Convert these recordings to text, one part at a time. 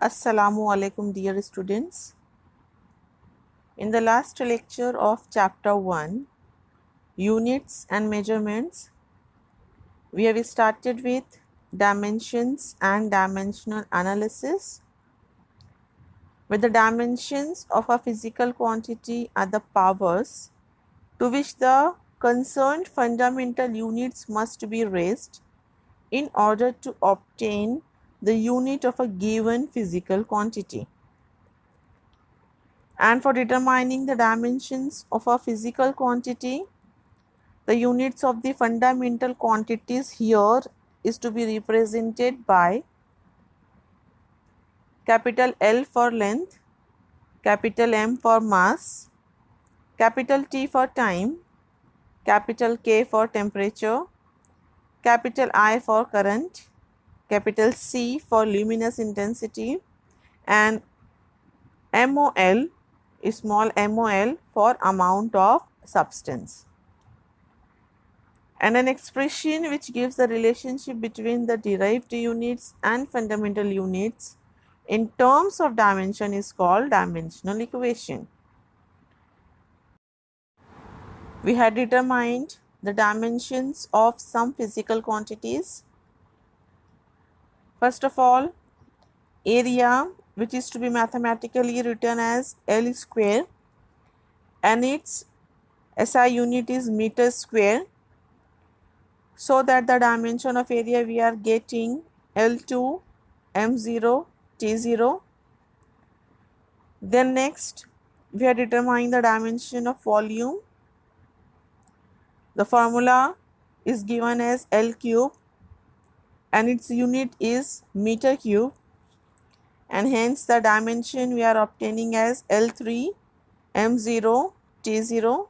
Assalamu alaikum, dear students. In the last lecture of chapter 1, units and measurements, we have started with dimensions and dimensional analysis, where the dimensions of a physical quantity are the powers to which the concerned fundamental units must be raised in order to obtain the unit of a given physical quantity. And for determining the dimensions of a physical quantity, the units of the fundamental quantities here is to be represented by capital L for length, capital M for mass, capital T for time, capital K for temperature, capital I for current, capital C for luminous intensity, and MOL is small mol for amount of substance. And an expression which gives the relationship between the derived units and fundamental units in terms of dimension is called dimensional equation. We had determined the dimensions of some physical quantities. First of all, area, which is to be mathematically written as L square, and its SI unit is meter square, so that the dimension of area we are getting L2 M0 T0. Then next we are determining the dimension of volume. The formula is given as L cube and its unit is meter cube, and hence the dimension we are obtaining as L3 M0 T0.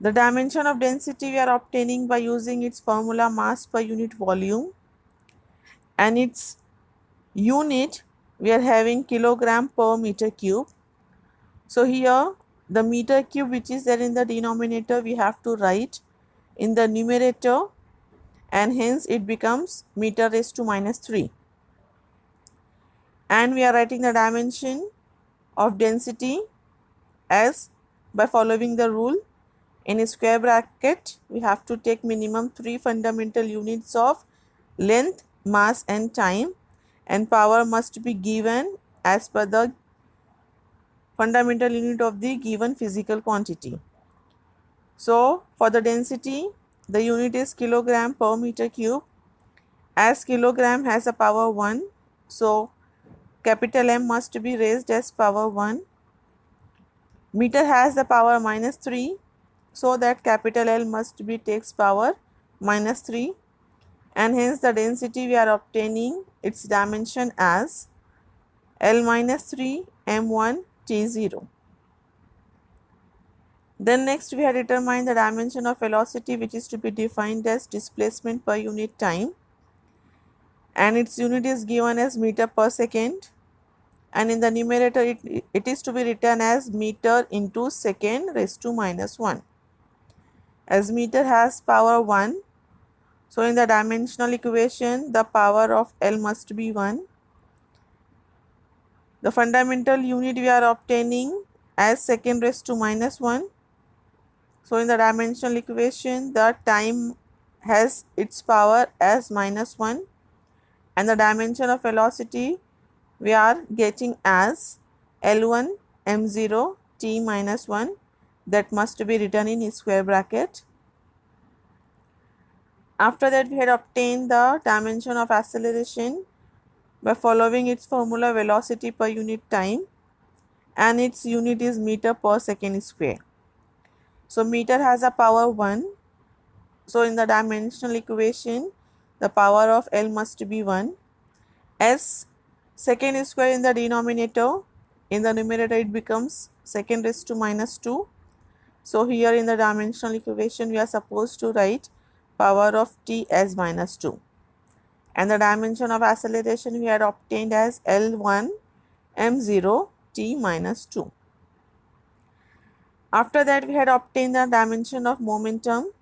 The dimension of density we are obtaining by using its formula mass per unit volume, and its unit we are having kilogram per meter cube. So here the meter cube which is there in the denominator we have to write in the numerator, and hence it becomes meter raised to minus 3. And we are writing the dimension of density as by following the rule. In a square bracket we have to take minimum 3 fundamental units of length, mass and time, and power must be given as per the fundamental unit of the given physical quantity. So for the density, the unit is kilogram per meter cube. As kilogram has a power 1, so capital M must be raised as power 1. Meter has the power minus 3, so that capital L must be takes power minus 3, and hence the density we are obtaining its dimension as L minus 3 M1 T0. Then next we have determined the dimension of velocity, which is to be defined as displacement per unit time, and its unit is given as meter per second, and in the numerator it is to be written as meter into second raised to minus 1. As meter has power 1, so in the dimensional equation the power of L must be 1. The fundamental unit we are obtaining as second raised to minus 1. So in the dimensional equation the time has its power as minus 1, and the dimension of velocity we are getting as L1 M0 T minus 1, that must be written in square bracket. After that we had obtained the dimension of acceleration by following its formula velocity per unit time, and its unit is meter per second square. So meter has a power 1, so in the dimensional equation the power of L must be 1. As second square in the denominator, in the numerator it becomes second raised to minus 2. So here in the dimensional equation we are supposed to write power of T as minus 2, and the dimension of acceleration we had obtained as L1 M0 T minus 2. After that we had obtained the dimension of momentum.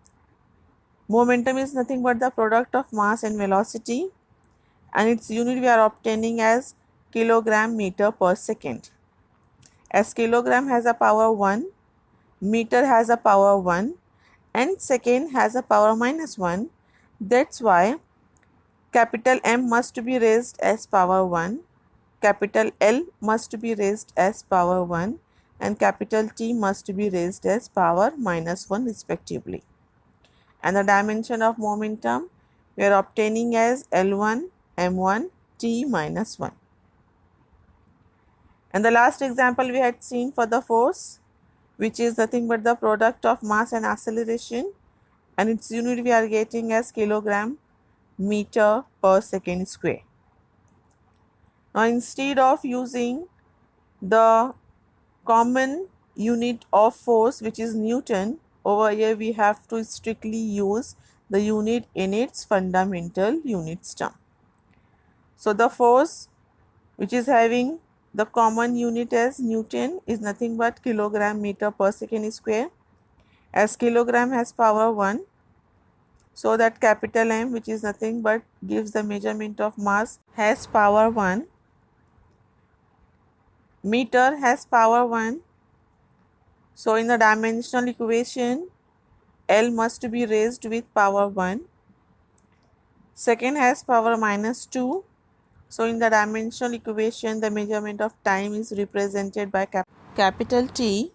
Momentum is nothing but the product of mass and velocity, and its unit we are obtaining as kilogram meter per second. As kilogram has a power 1, meter has a power 1 and second has a power -1. That's why capital M must be raised as power 1, capital L must be raised as power 1 and capital T must be raised as power -1 respectively. And the dimension of momentum we are obtaining as L1 M1 T minus 1. And the last example we had seen for the force, which is nothing but the product of mass and acceleration, and its unit we are getting as kilogram meter per second square. Now instead of using the common unit of force, which is Newton, over here we have to strictly use the unit in its fundamental units term. So the force which is having the common unit as Newton is nothing but kilogram meter per second square. As kilogram has power 1, so that capital M, which is nothing but gives the measurement of mass, has power 1. Meter has power 1. So in the dimensional equation, L must be raised with power 1. Second has power -2. So in the dimensional equation, the measurement of time is represented by capital T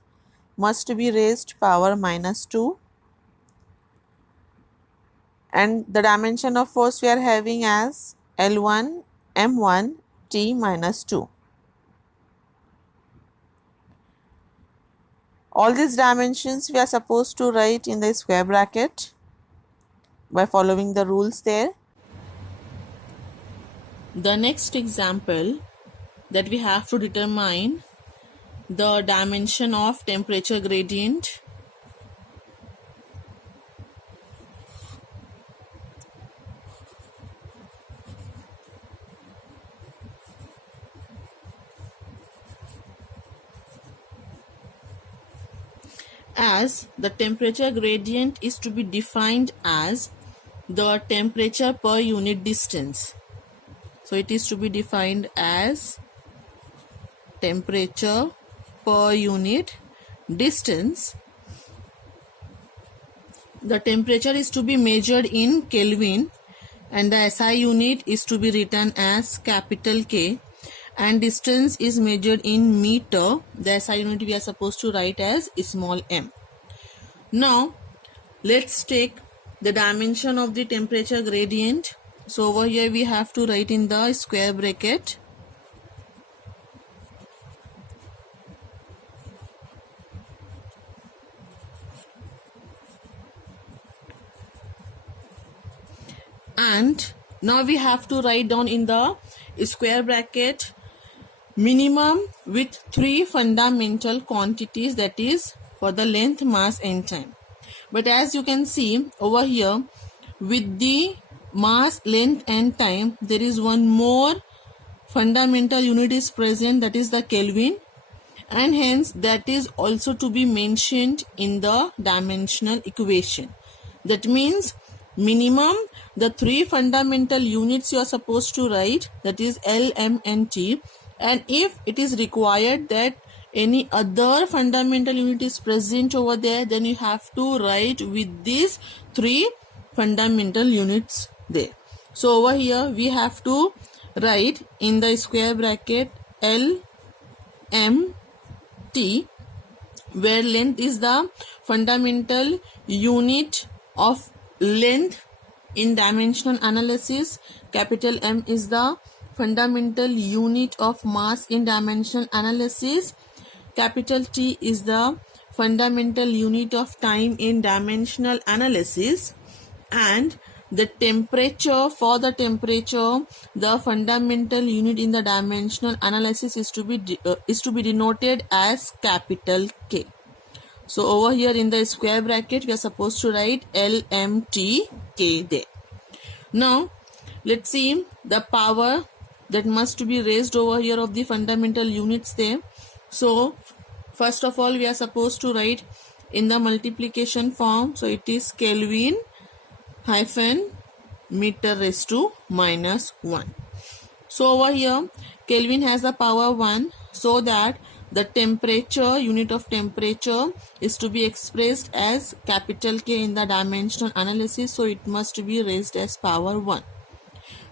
must be raised power -2. And the dimension of force we are having as L1 M1 T minus 2. All these dimensions we are supposed to write in the square bracket by following the rules there. The next example that we have to determine the dimension of temperature gradient. As the temperature gradient is to be defined as the temperature per unit distance. So it is to be defined as temperature per unit distance. The temperature is to be measured in Kelvin and the SI unit is to be written as capital K, and distance is measured in meter. The SI unit we are supposed to write as small m. Now let's take the dimension of the temperature gradient. So over here we have to write in the square bracket and now we have to write down in the square bracket minimum with 3 fundamental quantities, that is for the length, mass and time. But as you can see over here, with the mass, length and time, there is one more fundamental unit is present, that is the Kelvin, and hence that is also to be mentioned in the dimensional equation. That means minimum the 3 fundamental units you are supposed to write, that is L, M and T, and if it is required that any other fundamental unit is present over there, then you have to write with these 3 fundamental units there. So over here we have to write in the square bracket L, M, T, where length is the fundamental unit of length in dimensional analysis, capital M is the fundamental unit of mass in dimensional analysis, capital T is the fundamental unit of time in dimensional analysis, and the temperature, for the temperature, the fundamental unit in the dimensional analysis is to be denoted as capital K. So over here in the square bracket we are supposed to write L, M, T, K there. Now let's see the power that must be raised over here of the fundamental units there. So first of all we are supposed to write in the multiplication form. So it is Kelvin hyphen meter raised to -1. So over here Kelvin has the power 1, so that the temperature, unit of temperature, is to be expressed as capital K in the dimensional analysis, so it must be raised as power 1.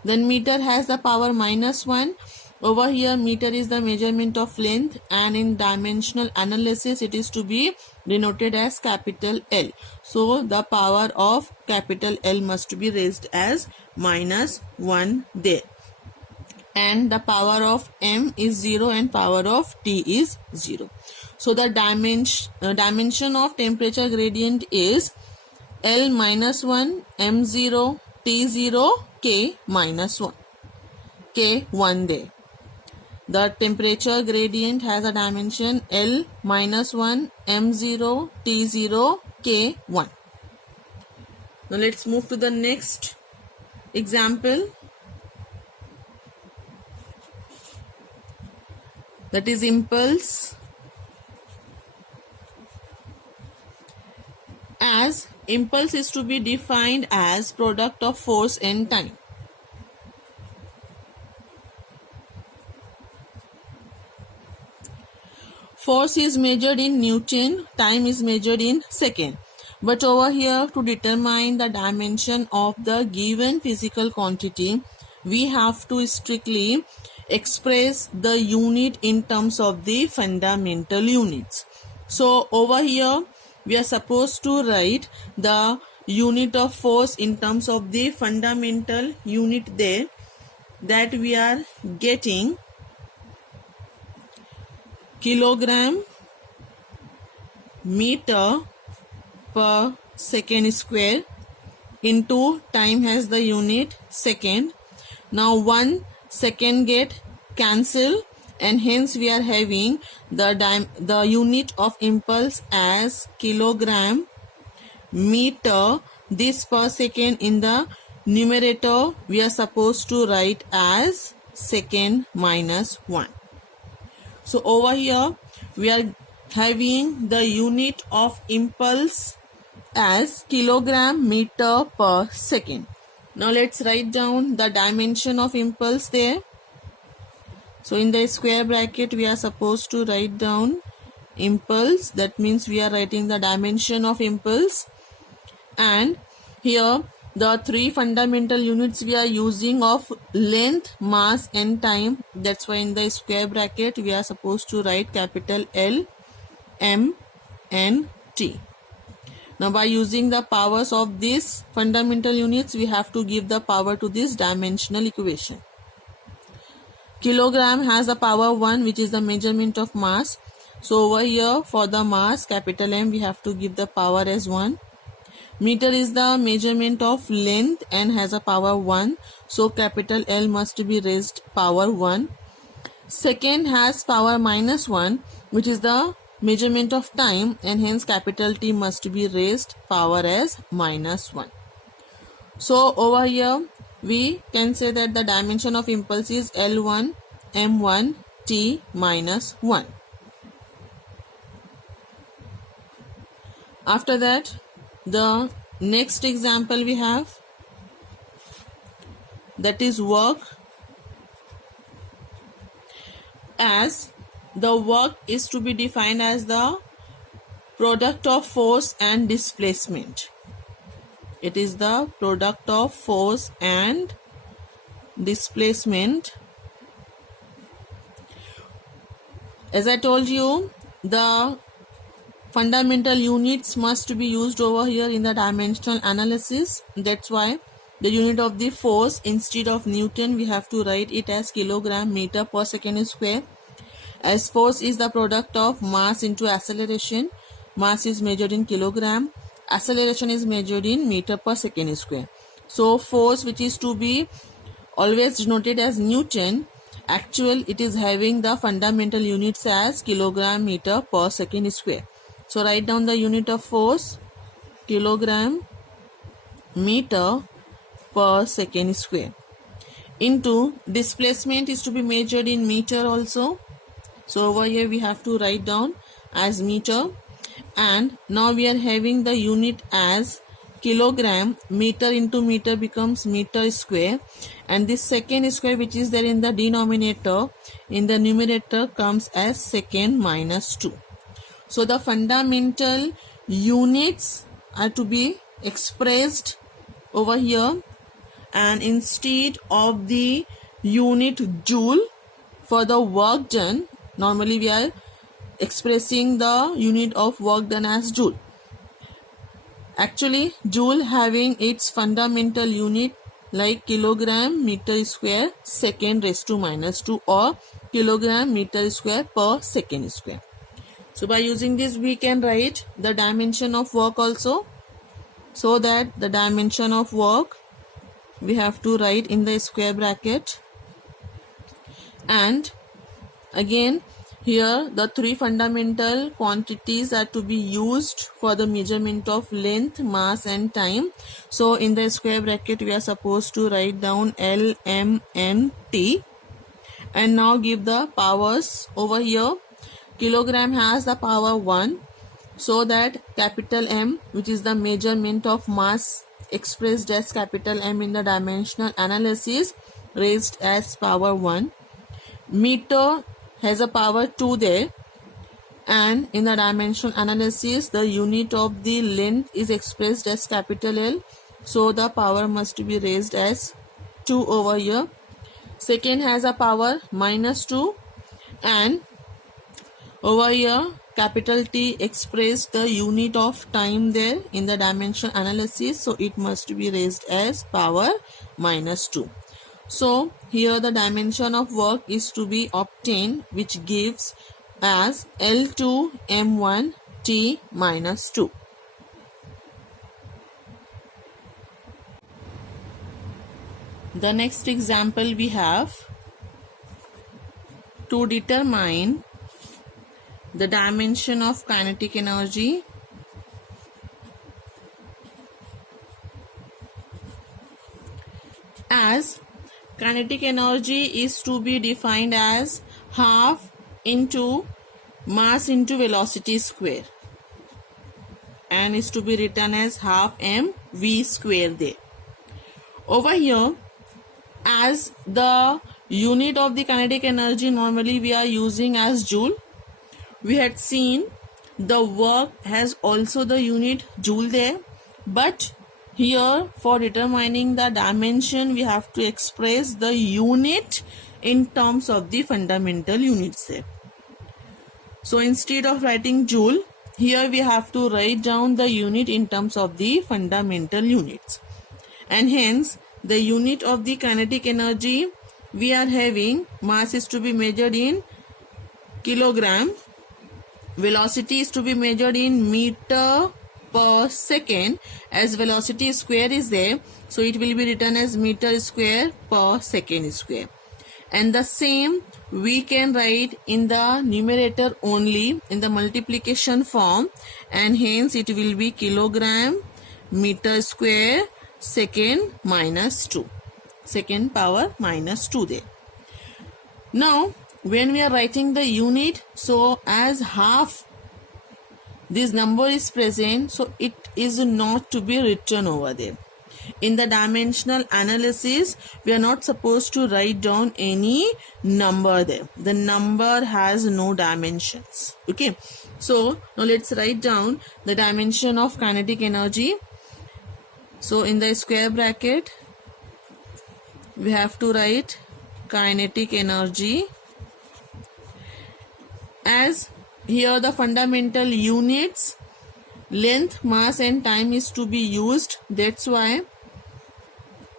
Then meter has the power -1. Over here meter is the measurement of length, and in dimensional analysis it is to be denoted as capital L. So the power of capital L must be raised as -1 there. And the power of m is 0 and power of t is 0. So the dimension of temperature gradient is L -1, m0, t0, k -1, k1 there. The temperature gradient has a dimension L -1, m0, t0, k1. Now let's move to the next example. That is impulse. As impulse is to be defined as product of force and time. Force is measured in Newton, time is measured in second. But over here, to determine the dimension of the given physical quantity, we have to strictly express the unit in terms of the fundamental units. So over here we are supposed to write the unit of force in terms of the fundamental unit there, that we are getting kilogram meter per second square into time has the unit second. Now 1 second get cancel, and hence we are having the unit of impulse as kilogram meter. This per second in the numerator we are supposed to write as second -1. So over here we are having the unit of impulse as kilogram meter per second. Now let's write down the dimension of impulse there. So in the square bracket we are supposed to write down impulse. That means we are writing the dimension of impulse. And here the three fundamental units we are using of length, mass and time. That's why in the square bracket we are supposed to write capital L, M and T. Now by using the powers of these fundamental units, we have to give the power to this dimensional equation. Kilogram has the power 1, which is the measurement of mass. So over here for the mass, capital M, we have to give the power as 1. Meter is the measurement of length and has a power 1. So capital L must be raised power 1. Second has power -1, which is the measurement of time, and hence capital T must be raised power as -1. So over here we can say that the dimension of impulse is L1, M1, T -1. After that, the next example we have, that is work. As the work is to be defined as the product of force and displacement. It is the product of force and displacement. As I told you, the fundamental units must be used over here in the dimensional analysis. That's why the unit of the force, instead of Newton, we have to write it as kilogram meter per second square. As force is the product of mass into acceleration. Mass is measured in kilogram. Acceleration is measured in meter per second square. So force, which is to be always denoted as Newton, actual it is having the fundamental units as kilogram meter per second square. So write down the unit of force, kilogram meter per second square, into displacement is to be measured in meter also. So over here we have to write down as meter, and now we are having the unit as kilogram, meter into meter becomes meter square, and this second square which is there in the denominator, in the numerator comes as second minus 2. So the fundamental units are to be expressed over here, and instead of the unit joule for the work done, normally we are expressing the unit of work done as joule. Actually, joule having its fundamental unit like kilogram meter square second raised to minus 2 or kilogram meter square per second square. So by using this we can write the dimension of work also. So that the dimension of work we have to write in the square bracket, and again here the three fundamental quantities are to be used for the measurement of length, mass and time. So in the square bracket we are supposed to write down L, M, N, T, and now give the powers over here. Kilogram has the power 1, so that capital M, which is the measurement of mass expressed as capital M in the dimensional analysis, raised as power 1. Meter has a power 2 there, and in the dimensional analysis the unit of the length is expressed as capital L, so the power must be raised as 2 over here. Second has a power minus 2, and over here capital T expressed the unit of time there in the dimensional analysis, so it must be raised as power minus 2. So here the dimension of work is to be obtained, which gives as L2 M1 T minus 2. The next example we have to determine the dimension of kinetic energy. As kinetic energy is to be defined as half into mass into velocity square, and is to be written as half mv square there. Over here, as the unit of the kinetic energy normally we are using as joule, we had seen the work has also the unit joule there, but here for determining the dimension we have to express the unit in terms of the fundamental units there. So instead of writing joule, here we have to write down the unit in terms of the fundamental units, and hence the unit of the kinetic energy we are having, mass is to be measured in kilogram, velocity is to be measured in meter per second, as velocity square is there, so it will be written as meter square per second square. And the same we can write in the numerator only in the multiplication form, and hence it will be kilogram meter square second minus 2, second power minus 2 there. Now when we are writing the unit, so as half this number is present, so it is not to be written over there. In the dimensional analysis we are not supposed to write down any number there. The number has no dimensions. Okay, so now let's write down the dimension of kinetic energy. So in the square bracket we have to write kinetic energy, as here the fundamental units length, mass and time is to be used. That's why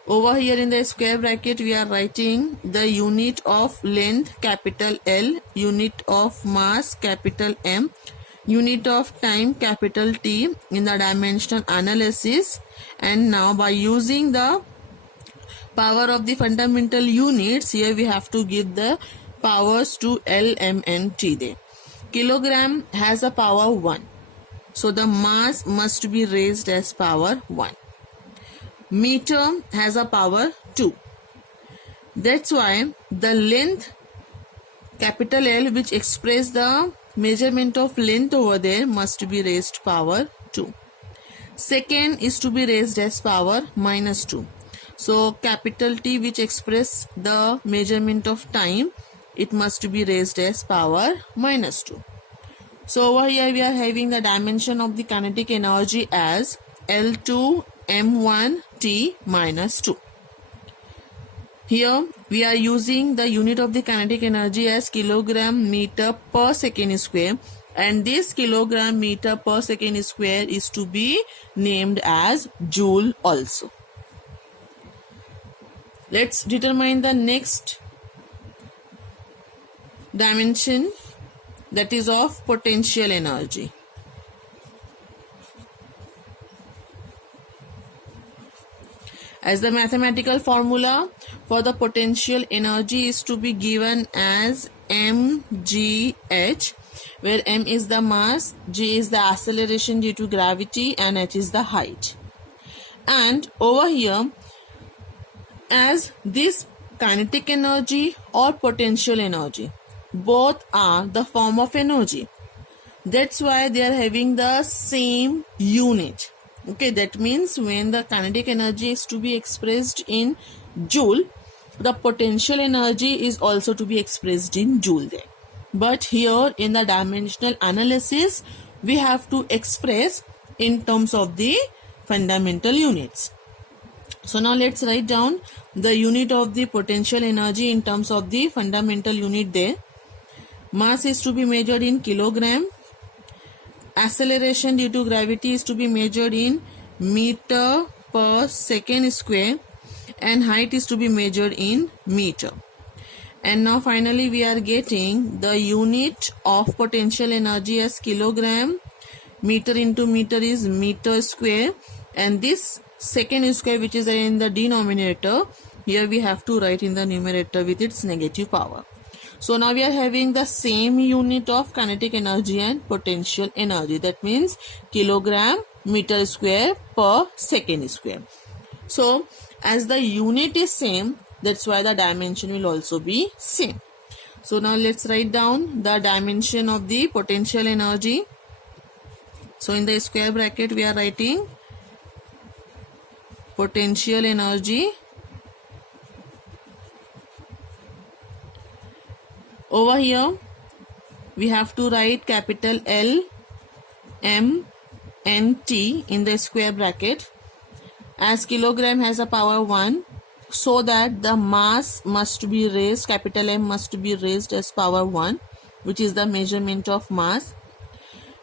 over here in the square bracket we are writing the unit of length capital L, unit of mass capital M, unit of time capital T in the dimensional analysis. And now by using the power of the fundamental units, here we have to give the powers to L, M and T there. Kilogram has a power 1, so the mass must be raised as power 1. Meter has a power 2. That's why the length capital L, which express the measurement of length over there, must be raised power 2. Second is to be raised as power minus 2. So capital T, which express the measurement of time, it must be raised as power minus 2. So over here we are having the dimension of the kinetic energy as L2 m1 T minus 2. Here we are using the unit of the kinetic energy as kilogram meter per second square, and this kilogram meter per second square is to be named as joule also. Let's determine the next dimension, that is of potential energy. As the mathematical formula for the potential energy is to be given as mgh, where m is the mass, g is the acceleration due to gravity, and h is the height. And over here, as this kinetic energy or potential energy, both are the form of energy. That's why they are having the same unit. Okay, that means when the kinetic energy is to be expressed in joule, the potential energy is also to be expressed in joule there. But here in the dimensional analysis, we have to express in terms of the fundamental units. So now let's write down the unit of the potential energy in terms of the fundamental unit there. Mass is to be measured in kilogram. Acceleration due to gravity is to be measured in meter per second square, and height is to be measured in meter. And now finally we are getting the unit of potential energy as kilogram. Meter into meter is meter square, and this second square, which is in the denominator, here we have to write in the numerator with its negative power. So now we are having the same unit of kinetic energy and potential energy. That means kilogram meter square per second square. So as the unit is same, that's why the dimension will also be same. So now let's write down the dimension of the potential energy. So in the square bracket we are writing potential energy. Over here we have to write capital L M N T in the square bracket, as kilogram has a power 1, so that the mass must be raised, capital M must be raised as power 1, which is the measurement of mass.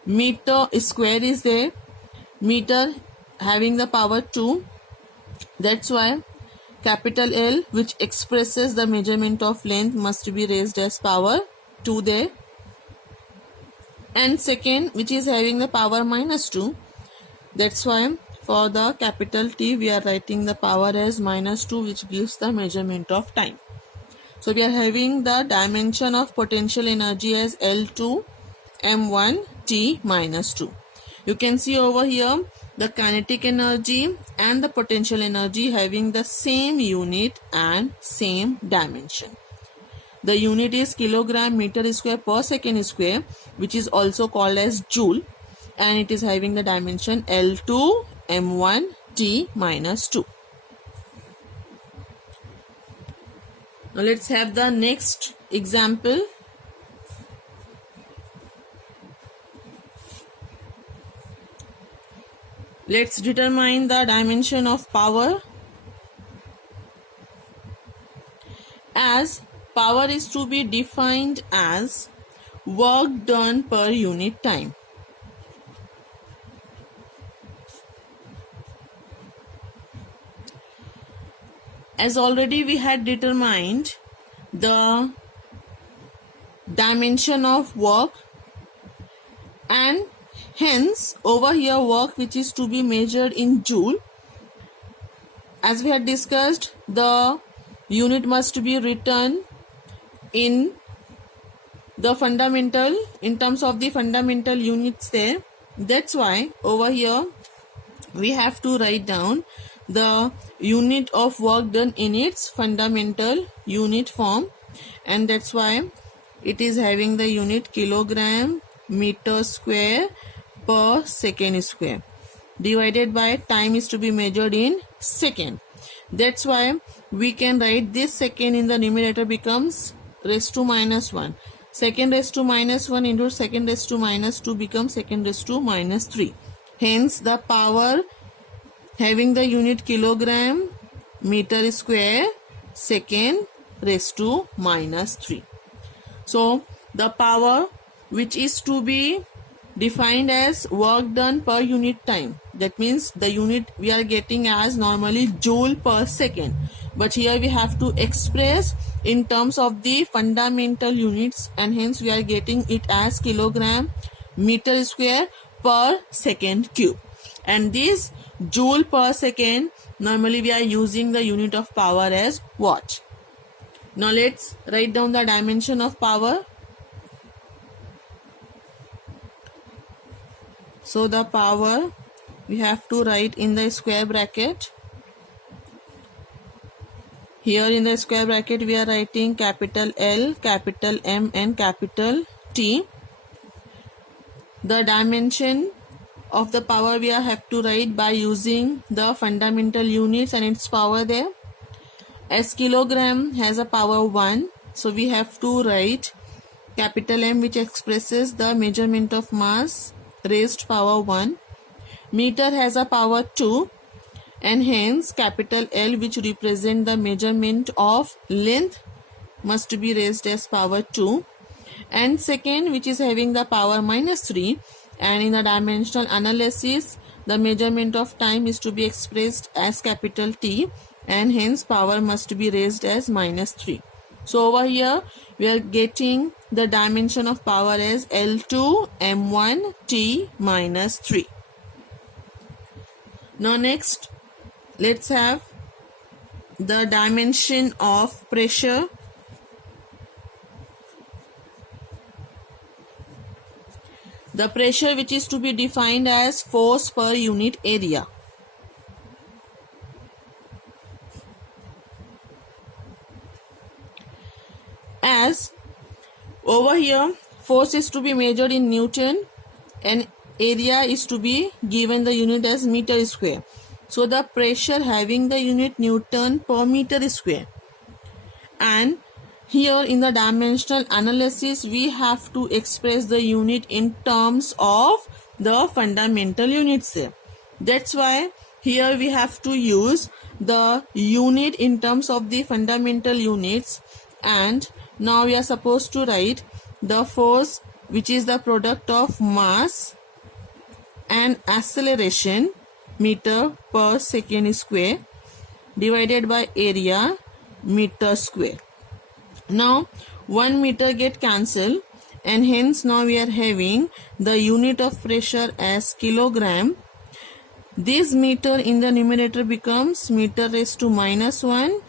Meter square is there, meter having the power 2, that's why capital L, which expresses the measurement of length, must be raised as power 2 there. And second, which is having the power minus 2, that's why for the capital T we are writing the power as minus 2, which gives the measurement of time. So we are having the dimension of potential energy as L2 m1 T minus 2. You can see over here the kinetic energy and the potential energy having the same unit and same dimension. The unit is kilogram meter square per second square, which is also called as joule, and it is having the dimension L2 m1 T minus 2. Now let's have the next example. Let's determine the dimension of power, as power is to be defined as work done per unit time. As already we had determined the dimension of work, and hence over here work which is to be measured in joule, as we had discussed, the unit must be written in the fundamental, in terms of the fundamental units there. That's why over here we have to write down the unit of work done in its fundamental unit form, and that's why it is having the unit kilogram meter square per second square. divided by time is to be measured in second. That's why we can write this second in the numerator becomes raised to minus 1. Second raised to minus 1 into second raised to minus 2 becomes second raised to minus 3. Hence the power having the unit kilogram meter square second raised to minus 3. So the power which is to be defined as work done per unit time, that means the unit we are getting as normally joule per second, but here we have to express in terms of the fundamental units, and hence we are getting it as kilogram meter square per second cube. And this joule per second, normally we are using the unit of power as watt. Now let's write down the dimension of power. So the power we have to write in the square bracket. Here in the square bracket we are writing capital L, capital M and capital T. The dimension of the power we have to write by using the fundamental units and its power there. As kilogram has a power 1, so we have to write capital M, which expresses the measurement of mass raised power 1. Meter has a power 2, and hence capital L, which represent the measurement of length, must be raised as power 2. And second, which is having the power minus 3, and in the dimensional analysis the measurement of time is to be expressed as capital T, and hence power must be raised as minus 3. So over here we are getting the dimension of power as L2 M1 T minus 3. Now next let's have the dimension of pressure. The pressure which is to be defined as force per unit area. As over here force is to be measured in Newton and area is to be given the unit as meter square. So the pressure having the unit Newton per meter square, and here in the dimensional analysis we have to express the unit in terms of the fundamental units there. That's why here we have to use the unit in terms of the fundamental units, and now we are supposed to write the force which is the product of mass and acceleration meter per second square divided by area meter square. Now 1 meter get cancelled, and hence now we are having the unit of pressure as kilogram. This meter in the numerator becomes meter raised to minus 1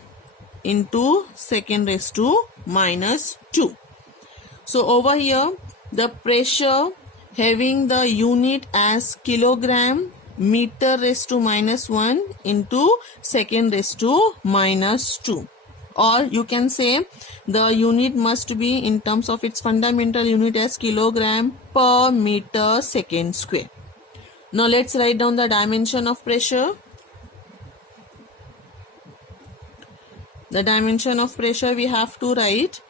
into second raised to minus 2. So over here the pressure having the unit as kilogram meter raised to minus 1 into second raised to minus 2, or you can say the unit must be in terms of its fundamental unit as kilogram per meter second square. Now let's write down the dimension of pressure. The dimension of pressure we have to write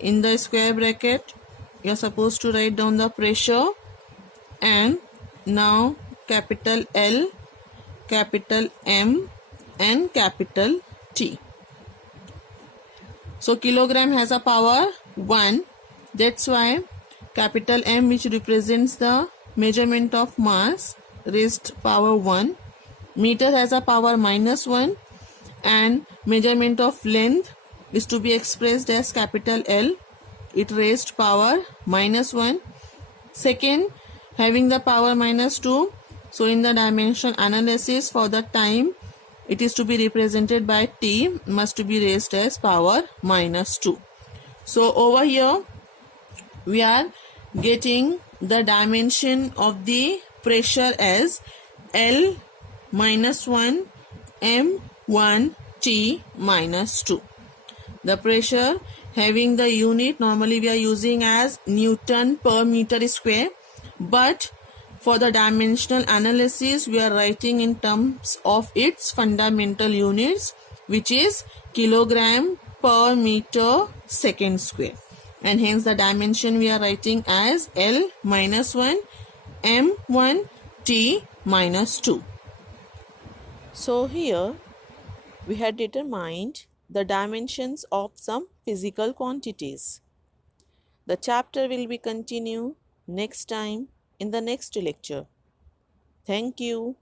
in the square bracket. You are supposed to write down the pressure, and now capital L, capital M and capital T. So kilogram has a power 1, that's why capital M, which represents the measurement of mass, raised power 1. Meter has a power minus 1, and measurement of length is to be expressed as capital L, it raised power minus 1. Second, having the power minus 2, so in the dimension analysis for the time it is to be represented by T, must be raised as power minus 2. So over here we are getting the dimension of the pressure as L minus 1 M1 T minus 2. The pressure having the unit normally we are using as Newton per meter square, but For the dimensional analysis, we are writing in terms of its fundamental units, which is kilogram per meter second square. And hence the dimension we are writing as L minus 1, M1, T minus 2. So here we had determined the dimensions of some physical quantities. The chapter will be continued next time in the next lecture. Thank you.